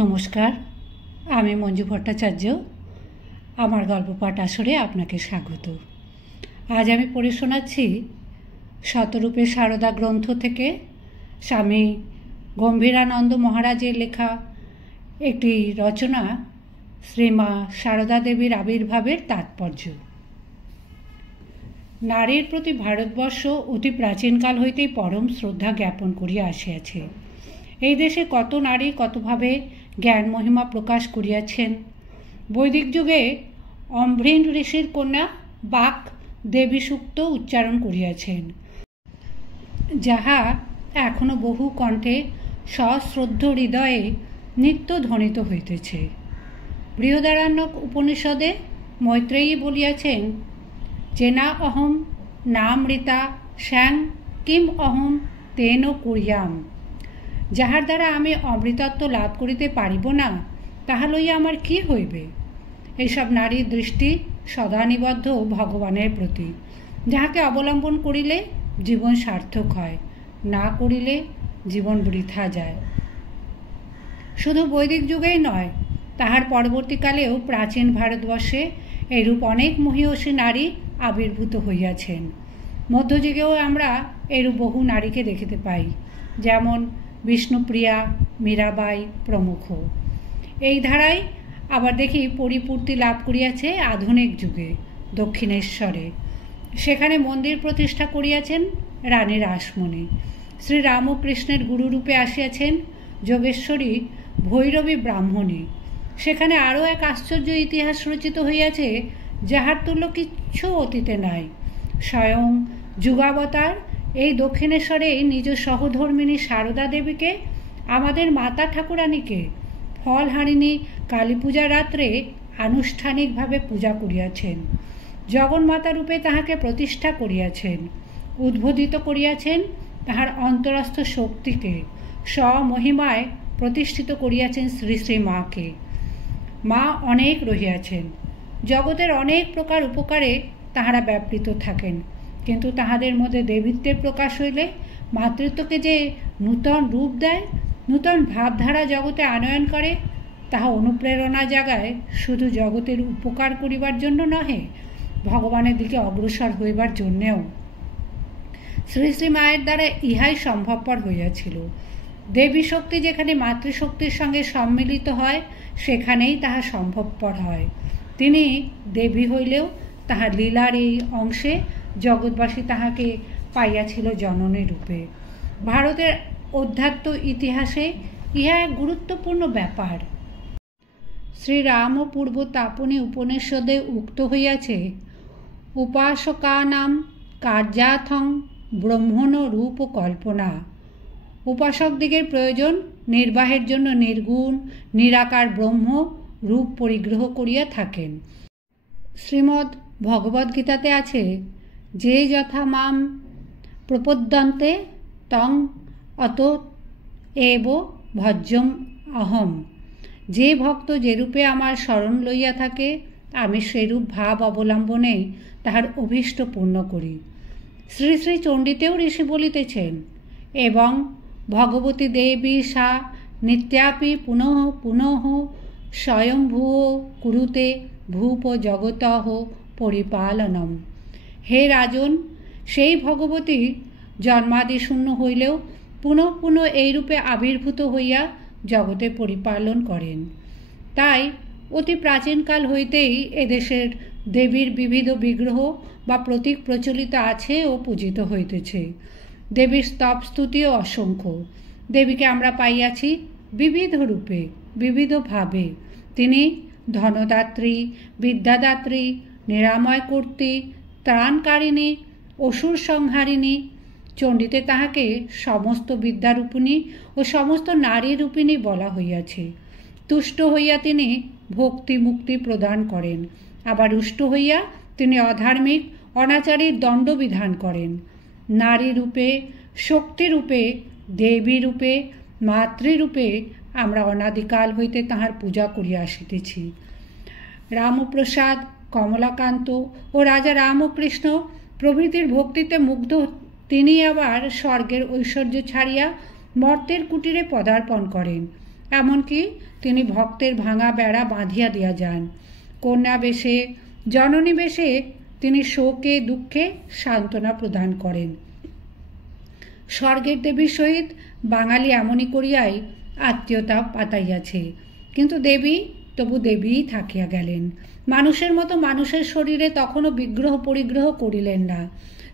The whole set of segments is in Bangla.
নমস্কার, আমি মঞ্জু ভট্টাচার্য। আমার গল্প পাঠ আসরে আপনাকে স্বাগত। আজ আমি পড়ে শোনাচ্ছি শতরূপে সারদা গ্রন্থ থেকে স্বামী গম্ভীরানন্দ মহারাজের লেখা একটি রচনা, শ্রীমা সারদা দেবীর আবির্ভাবের তাৎপর্য। নারীর প্রতি ভারতবর্ষ অতি প্রাচীনকাল হইতেই পরম শ্রদ্ধা জ্ঞাপন করিয়া আসিয়াছে। এই দেশে কত নারী কতভাবে জ্ঞান মহিমা প্রকাশ করিয়াছেন। বৈদিক যুগে অম্ভৃণ ঋষির কন্যা বাক দেবী সূক্ত উচ্চারণ করিয়াছেন, যাহা এখনও বহু কণ্ঠে সশ্রদ্ধ হৃদয়ে নিত্য ধ্বনিত হইতেছে। বৃহদারণ্যক উপনিষদে মৈত্রেয়ী বলিয়াছেন, চেনা অহম নামৃতা শ্যাং কিম অহম তেন কুর্যাম। যাহার দ্বারা আমি অমৃতত্ব লাভ করিতে পারিব না, তাহা লইয়া আমার কি হইবে? এইসব নারীর দৃষ্টি সদা নিবদ্ধ ভগবানের প্রতি, যাহাকে অবলম্বন করিলে জীবন সার্থক হয়, না করিলে জীবন বৃথা যায়। শুধু বৈদিক যুগেই নয়, তাহার পরবর্তীকালেও প্রাচীন ভারতবর্ষে এরূপ অনেক মহীয়সী নারী আবির্ভূত হইয়াছেন। মধ্যযুগেও আমরা এরূপ বহু নারীকে দেখিতে পাই, যেমন বিষ্ণুপ্রিয়া, মীরাবাই প্রমুখ। এই ধারায় আবার দেখি পরিপূর্তি লাভ করিয়াছে আধুনিক যুগে দক্ষিণেশ্বরে। সেখানে মন্দির প্রতিষ্ঠা করিয়াছেন রানী রাসমণি। শ্রীরামকৃষ্ণের গুরুরূপে আসিয়াছেন যোগেশ্বরী ভৈরবী ব্রাহ্মণী। সেখানে আরও এক আশ্চর্য ইতিহাস রচিত হইয়াছে, যাহার তুল্য কিচ্ছু অতীতে নাই। স্বয়ং যুগাবতার এই দক্ষিণেশ্বরেই নিজ সহধর্মিণী সারদা দেবীকে, আমাদের মাতা ঠাকুরানীকে, ফলহারিণী কালী পূজা রাত্রে আনুষ্ঠানিকভাবে পূজা করিয়াছেন। জগন্মাতা রূপে তাহাকে প্রতিষ্ঠা করিয়াছেন, উদ্বোধিত করিয়াছেন তাহার অন্তরস্থ শক্তিকে, স্বমহিমায় প্রতিষ্ঠিত করিয়াছেন শ্রী শ্রী মাকে। মা অনেক রহিয়াছেন, জগতের অনেক প্রকার উপকারে তাহারা ব্যাপৃত থাকেন, কিন্তু তাহাদের মধ্যে দেবীত্বের প্রকাশ হইলে মাতৃত্বকে যে নূতন রূপ দেয়, নূতন ভাবধারা জগতে আনয়ন করে, তাহা অনুপ্রেরণা জাগায় শুধু জগতের উপকার করিবার জন্য নহে, ভগবানের দিকে অগ্রসর হইবার জন্যেও। শ্রী শ্রী মায়ের দ্বারা ইহাই সম্ভবপর হইয়াছিল। দেবী শক্তি যেখানে মাতৃশক্তির সঙ্গে সম্মিলিত হয়, সেখানেই তাহা সম্ভবপর হয়। তিনি দেবী হইলেও তাহার লীলার এই অংশে জগৎবাসী তাহাকে পাইয়াছিল জননী রূপে। ভারতের অধ্যাত্ম ইতিহাসে ইহা এক গুরুত্বপূর্ণ ব্যাপার। শ্রীরাম পূর্ব তাপনী উপনিষদে উক্ত হইয়াছে, উপাসকানাম কার্যাথং ব্রহ্মণ রূপ কল্পনা। উপাসকদিগের প্রয়োজন নির্বাহের জন্য নির্গুণ নিরাকার ব্রহ্ম রূপ পরিগ্রহ করিয়া থাকেন। শ্রীমদ্ ভগবদ্গীতাতে আছে, যে যথা মাম প্রপদ্যন্তে তং অত এব ভজ্যম অহম। যে ভক্ত যেরূপে আমার শরণ লইয়া থাকে, আমি সেরূপ ভাব অবলম্বনেই তাহার অভীষ্ট পূর্ণ করি। শ্রী শ্রী চণ্ডীতেও ঋষি বলিতেছেন, এবং ভগবতী দেবী সা নিত্যাপি পুনঃ পুনঃ স্বয়ংভূ কুরুতে ভূপ জগতঃ পরিপালনম। হে রাজন, সেই ভগবতী জন্মাদি শূন্য হইলেও পুনঃ পুনঃ এইরূপে আবির্ভূত হইয়া জগতে পরিপালন করেন। তাই অতি প্রাচীনকাল হইতেই এদেশের দেবীর বিবিধ বিগ্রহ বা প্রতীক প্রচলিত আছে ও পূজিত হইতেছে। দেবীর স্তব স্তুতিও অসংখ্য। দেবীকে আমরা পাইয়াছি বিবিধ রূপে, বিবিধভাবে। তিনি ধনদাত্রী, বিদ্যাদাত্রী, নিরাময় কর্ত্রী, ত্রাণকারিণী, অসুর সংহারিণী। চণ্ডীতে তাহাকে সমস্ত বিদ্যারূপিণী ও সমস্ত নারী রূপিণী বলা হইয়াছে। তুষ্ট হইয়া তিনি ভক্তি মুক্তি প্রদান করেন, আবার রুষ্ট হইয়া তিনি অধার্মিক অনাচারীর দণ্ড বিধান করেন। নারী রূপে, শক্তিরূপে, দেবী রূপে, মাতৃরূপে আমরা অনাদিকাল হইতে তাহার পূজা করিয়া আসিতেছি। রামপ্রসাদ, কমলাকান্ত ও রাজা রামকৃষ্ণ প্রভৃতির ভক্তিতে মুগ্ধ তিনি আবার স্বর্গের ঐশ্বর্য ছাড়িয়া মর্তের কুটিরে পদার্পণ করেন এমনকি তিনি ভক্তের ভাঙা বেড়া বাঁধিয়া দিয়া যান। কন্যা বেশে, জননী বেশে তিনি শোকে দুঃখে সান্ত্বনা প্রদান করেন। স্বর্গের দেবীর সহিত বাঙালি এমনই করিয়াই আত্মীয়তা পাতাইয়াছে, কিন্তু দেবী তবু দেবীই থাকিয়া গেলেন। মানুষের মতো মানুষের শরীরে তখনও বিগ্রহ পরিগ্রহ করিলেন না।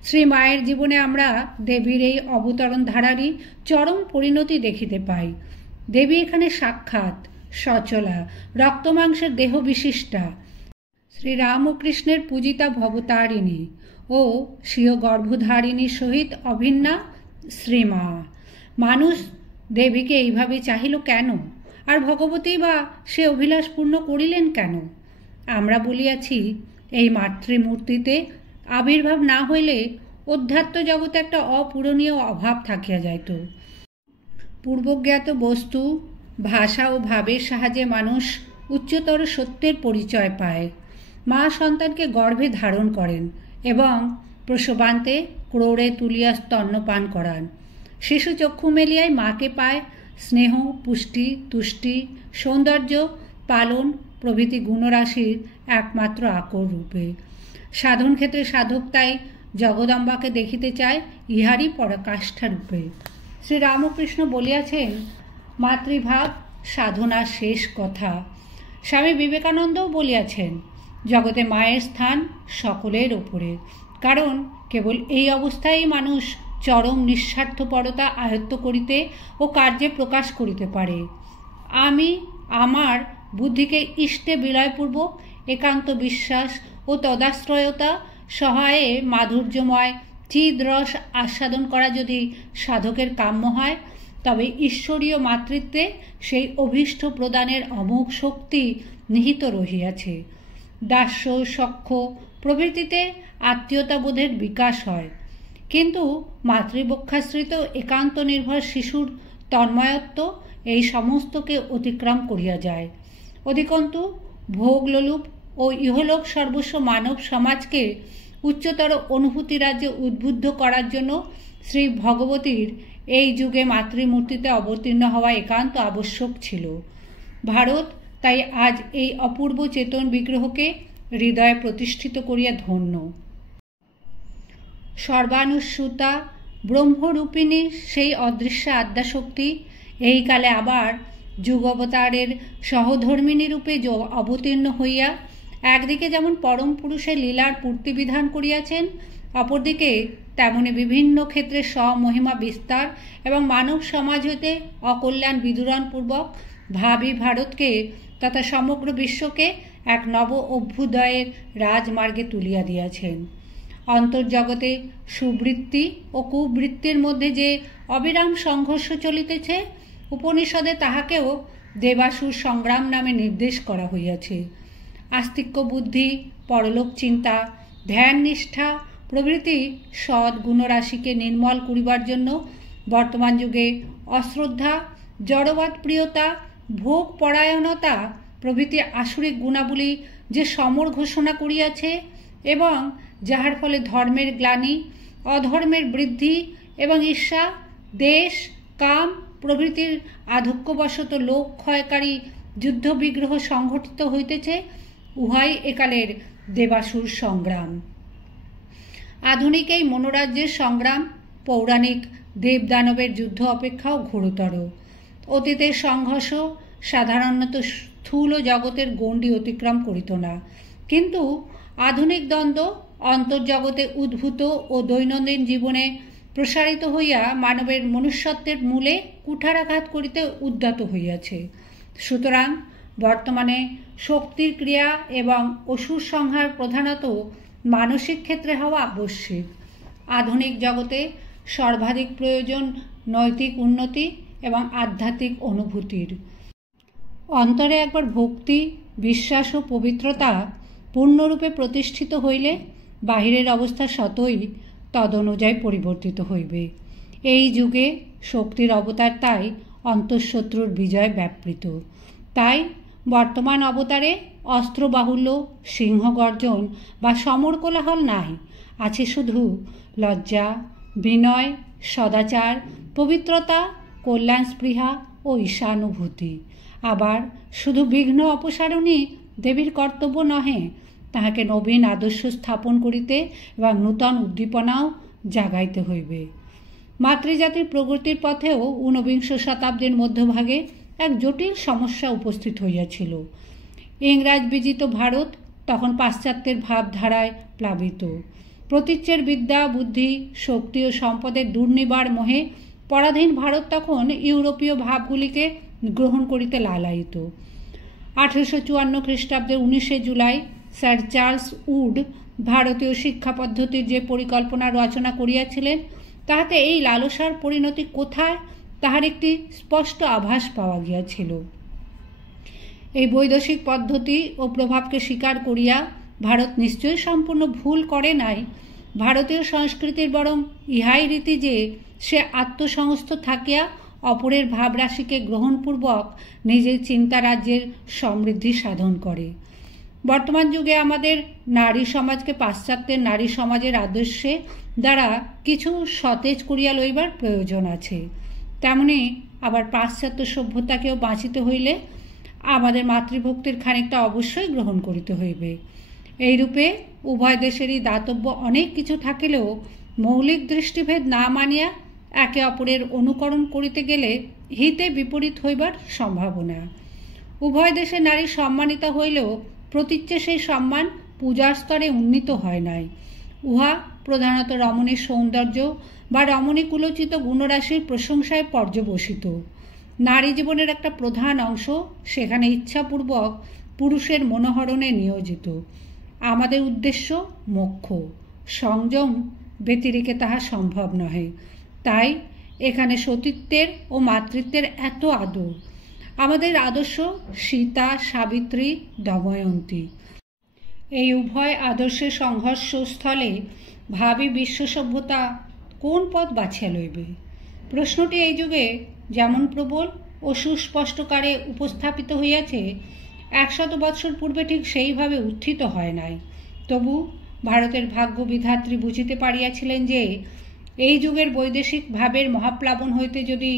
শ্রী মায়ের জীবনে আমরা দেবীর এই অবতরণ ধারারই চরম পরিণতি দেখিতে পাই। দেবী এখানে সাক্ষাৎ সচলা রক্তমাংসের দেহ বিশিষ্টা শ্রীরামকৃষ্ণের পূজিতা ভবতারিণী ও স্বীয় গর্ভধারিণীর সহিত অভিন্না শ্রীমা। মানুষ দেবীকে এইভাবে চাহিল কেন? আর ভগবতী বা সে অভিলাষ পূর্ণ করিলেন কেন? আমরা বলিয়াছি, এই মাতৃমূর্তিতে আবির্ভাব না হইলে অধ্যাত্ম জগতে একটা অপূরণীয় অভাব থাকিয়া যাইত। পূর্বজ্ঞাত বস্তু, ভাষা ও ভাবের সাহায্যে মানুষ উচ্চতর সত্যের পরিচয় পায়। মা সন্তানকে গর্ভে ধারণ করেন এবং প্রসবান্তে ক্রোড়ে তুলিয়া স্তন্যপান করান। শিশু চক্ষু মেলিয়ায় মাকে পায় স্নেহ, পুষ্টি, তুষ্টি, সৌন্দর্য, পালন প্রভৃতি গুণরাশির একমাত্র আকর রূপে। সাধন ক্ষেত্রে সাধক তাই জগদম্বাকে দেখিতে চায় ইহারই পরাকাষ্ঠা রূপে। শ্রীরামকৃষ্ণ বলিয়াছেন, মাতৃভাব সাধনার শেষ কথা। স্বামী বিবেকানন্দও বলিয়াছেন, জগতে মায়ের স্থান সকলের ওপরে, কারণ কেবল এই অবস্থায় মানুষ চরম নিঃস্বার্থপরতা আয়ত্ত করিতে ও কার্যে প্রকাশ করিতে পারে। আমি আমার বুদ্ধিকে ইষ্টে বিলয়পূর্বক একান্ত বিশ্বাস ও তদাশ্রয়তা সহায়ে মাধুর্যময় চিদ্রস আস্বাদন করা যদি সাধকের কাম্য হয়, তবে ঈশ্বরীয় মাতৃত্বে সেই অভীষ্ট প্রদানের অমোঘ শক্তি নিহিত রহিয়াছে। দাস্য, সখ্য প্রভৃতিতে আত্মীয়তাবোধের বিকাশ হয়, কিন্তু মাতৃবক্ষাশ্রিত একান্ত নির্ভর শিশুর তন্ময়ত্ব এই সমস্তকে অতিক্রম করিয়া যায়। অধিকন্তু ভোগলোলুপ ও ইহলোক সর্বস্ব মানব সমাজকে উচ্চতর অনুভূতি রাজ্যে উদ্বুদ্ধ করার জন্য শ্রী ভগবতীর এই যুগে মাতৃমূর্তিতে অবতীর্ণ হওয়া একান্ত আবশ্যক ছিল। ভারত তাই আজ এই অপূর্ব চেতন বিগ্রহকে হৃদয়ে প্রতিষ্ঠিত করিয়া ধন্য। সর্বানুস্যুতা ব্রহ্মরূপিণী সেই অদৃশ্য আদ্যাশক্তি এই কালে আবার যুগবতারের সহধর্মিণী রূপে অবতীর্ণ হইয়া একদিকে যেমন পরম পুরুষের লীলার পূর্তি বিধান করিয়াছেন, অপরদিকে তেমনি বিভিন্ন ক্ষেত্রে স্বমহিমা বিস্তার এবং মানব সমাজ হইতে অকল্যাণ বিদূরণপূর্বক ভাবী ভারতকে তথা সমগ্র বিশ্বকে এক নব অভ্যুদয়ের রাজমার্গে তুলিয়া দিয়াছেন। অন্তর্জগতে সুবৃত্তি ও কুবৃত্তির মধ্যে যে অবিরাম সংঘর্ষ চলিতেছে, উপনিষদে তাহাকেও দেবাসুর সংগ্রাম নামে নির্দেশ করা হইয়াছে। আস্তিক্য বুদ্ধি, পরলোক চিন্তা, ধ্যান নিষ্ঠা প্রভৃতি সৎ গুণরাশিকে নির্মল করিবার জন্য বর্তমান যুগে অশ্রদ্ধা, জড়বাদ প্রিয়তা, ভোগ পরায়ণতা প্রভৃতি আসুরিক গুণাবলী যে সমর ঘোষণা করিয়াছে এবং যাহার ফলে ধর্মের গ্লানি, অধর্মের বৃদ্ধি এবং ঈর্ষা, দেশ, কাম প্রভৃতির আধিক্যবশত লোক ক্ষয়কারী যুদ্ধ বিগ্রহ সংঘটিত হইতেছে, উহাই একালের দেবাসুর সংগ্রাম। আধুনিক এই মনোরাজ্যের সংগ্রাম পৌরাণিক দেবদানবের যুদ্ধ অপেক্ষাও ঘোরতর। অতীতের সংঘর্ষ সাধারণত স্থূল জগতের গণ্ডি অতিক্রম করিত না, কিন্তু আধুনিক দ্বন্দ্ব অন্তর্জগতে উদ্ভূত ও দৈনন্দিন জীবনে প্রসারিত হইয়া মানবের মনুষ্যত্বের মূলে কুঠারাঘাত করিতে উদ্যত হইয়াছে। সুতরাং বর্তমানে শক্তির ক্রিয়া এবং অসুর সংহার প্রধানত মানসিক ক্ষেত্রে হওয়া আবশ্যিক। আধুনিক জগতে সর্বাধিক প্রয়োজন নৈতিক উন্নতি এবং আধ্যাত্মিক অনুভূতির। অন্তরে একবার ভক্তি, বিশ্বাস ও পবিত্রতা পূর্ণরূপে প্রতিষ্ঠিত হইলে বাহিরের অবস্থা স্বতই তদনুযায়ী পরিবর্তিত হইবে। এই যুগে শক্তির অবতার তাই অন্তঃশত্রুর বিজয় ব্যাপৃত। তাই বর্তমান অবতারে অস্ত্রবাহুল্য, সিংহগর্জন বা সমর কোলাহল নাই, আছে শুধু লজ্জা, বিনয়, সদাচার, পবিত্রতা, কল্যাণ স্পৃহা ও ঈশানুভূতি। আবার শুধু বিঘ্ন অপসারণই দেবীর কর্তব্য নহে, তাহাকে নবীন আদর্শ স্থাপন করিতে এবং নূতন উদ্দীপনাও জাগাইতে হইবে। মাতৃজাতির প্রগতির পথেও ঊনবিংশ শতাব্দীর মধ্যভাগে এক জটিল সমস্যা উপস্থিত হইয়াছিল। ইংরাজ বিজিত ভারত তখন পাশ্চাত্যের ভাবধারায় প্লাবিত। প্রতীচ্যের বিদ্যা, বুদ্ধি, শক্তি ও সম্পদের দুর্নিবার মোহে পরাধীন ভারত তখন ইউরোপীয় ভাবগুলিকে গ্রহণ করিতে লালায়িত। 1854 খ্রিস্টাব্দের 19 জুলাই স্যার চার্লস উড ভারতীয় শিক্ষা পদ্ধতির যে পরিকল্পনা রচনা করিয়াছিলেন, তাহাতে এই লালসার পরিণতি কোথায় তাহার একটি স্পষ্ট আভাস পাওয়া গিয়াছিল। এই বৈদেশিক পদ্ধতি ও প্রভাবকে স্বীকার করিয়া ভারত নিশ্চয়ই সম্পূর্ণ ভুল করে নাই। ভারতীয় সংস্কৃতির বরং ইহাই রীতি যে সে আত্মসংস্থ থাকিয়া অপরের ভাবরাশিকে গ্রহণপূর্বক নিজের চিন্তা রাজ্যের সমৃদ্ধি সাধন করে। বর্তমান যুগে আমাদের নারী সমাজকে পাশ্চাত্যের নারী সমাজের আদর্শে দ্বারা কিছু সতেজ করিয়া লইবার প্রয়োজন আছে। তেমনি আবার পাশ্চাত্য সভ্যতাকেও বাঁচিতে হইলে আমাদের মাতৃভক্তির খানিকটা অবশ্যই গ্রহণ করিতে হইবে। এইরূপে উভয় দেশেরই দাতব্য অনেক কিছু থাকিলেও মৌলিক দৃষ্টিভেদ না মানিয়া একে অপরের অনুকরণ করিতে গেলে হিতে বিপরীত হইবার সম্ভাবনা। উভয় দেশের নারী সম্মানিত হইলেও প্রতীচ্যে সেই সম্মান পূজার স্তরে উন্নীত হয় নাই। উহা প্রধানত রমণীর সৌন্দর্য বা রমণী কুলোচিত গুণরাশির প্রশংসায় পর্যবসিত। নারী জীবনের একটা প্রধান অংশ সেখানে ইচ্ছাপূর্বক পুরুষের মনোহরণে নিয়োজিত। আমাদের উদ্দেশ্য মোক্ষ, সংযম ব্যতিরেকে তাহা সম্ভব নহে। তাই এখানে সতীত্বের ও মাতৃত্বের এত আদর। আমাদের আদর্শ সীতা, সাবিত্রী, দময়ন্তী। এই উভয় আদর্শের সংঘর্ষস্থলে ভাবি বিশ্ব সভ্যতা কোন পথ বাছিয়া লইবে? প্রশ্নটি এই যুগে যেমন প্রবল ও সুস্পষ্টকারে উপস্থাপিত হইয়াছে, 100 বৎসর পূর্বে ঠিক সেইভাবে উত্থিত হয় নাই। তবু ভারতের ভাগ্য বিধাত্রী বুঝিতে পারিয়াছিলেন যে এই যুগের বৈদেশিক ভাবের মহাপ্লাবন হইতে যদি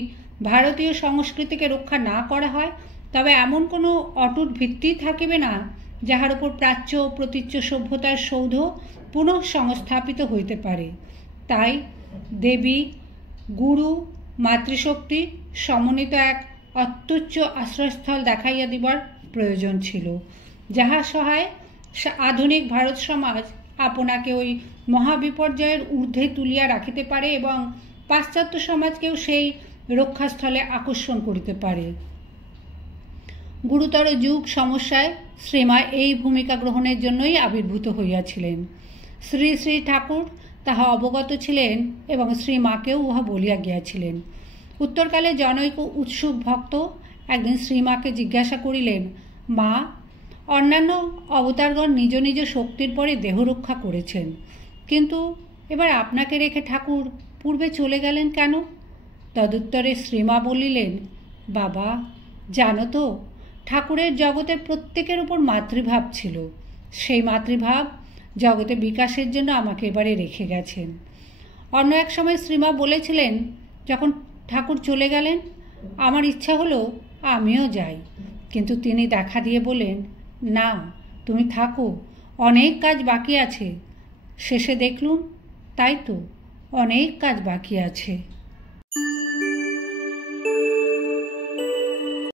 ভারতীয় সংস্কৃতিকে রক্ষা না করা হয়, তবে এমন কোনো অটুট ভিত্তি থাকিবে না যাহার উপর প্রাচ্য ও প্রতীচ্য সভ্যতার সৌধ পুনঃ সংস্থাপিত হইতে পারে। তাই দেবী, গুরু, মাতৃশক্তি সমন্বিত এক অত্যুচ্চ আশ্রয়স্থল দেখাইয়া দিবার প্রয়োজন ছিল, যাহা সহায় আধুনিক ভারত সমাজ আপনাকে ওই মহাবিপর্যয়ের ঊর্ধ্বে তুলিয়া রাখিতে পারে এবং পাশ্চাত্য সমাজকেও সেই রক্ষাস্থলে আকর্ষণ করিতে পারে। গুরুতর যুগ সমস্যায় শ্রীমা এই ভূমিকা গ্রহণের জন্যই আবির্ভূত হইয়াছিলেন। শ্রী শ্রী ঠাকুর তাহা অবগত ছিলেন এবং শ্রীমাকেও উহা বলিয়া গিয়াছিলেন। উত্তরকালে জনৈক উৎসুক ভক্ত একদিন শ্রীমাকে জিজ্ঞাসা করিলেন, মা, অন্যান্য অবতারগণ নিজ নিজ শক্তির পরে দেহ রক্ষা করেছেন, কিন্তু এবার আপনাকে রেখে ঠাকুর পূর্বে চলে গেলেন কেন? তদুত্তরে শ্রীমা বলিলেন, বাবা, জানো তো, ঠাকুরের জগতের প্রত্যেকের উপর মাতৃভাব ছিল। সেই মাতৃভাব জগতে বিকাশের জন্য আমাকে এবারে রেখে গেছেন। অন্য এক সময় শ্রীমা বলেছিলেন, যখন ঠাকুর চলে গেলেন আমার ইচ্ছা হলো আমিও যাই, কিন্তু তিনি দেখা দিয়ে বলেন, না, তুমি থাকো, অনেক কাজ বাকি আছে। শেষে দেখলুম, তাই তো, অনেক কাজ বাকি আছে।